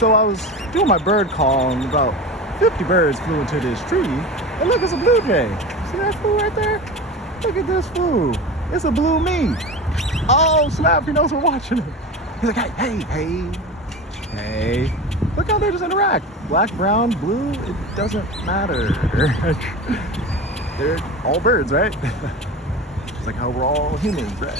So I was doing my bird call, and about 50 birds flew into this tree. And look, it's a blue jay. See that fool right there? Look at this fool. It's a blue me. Oh, snap, he knows we're watching him. He's like, hey. Look how they just interact. Black, brown, blue, it doesn't matter. They're all birds, right? Just like how we're all humans, right?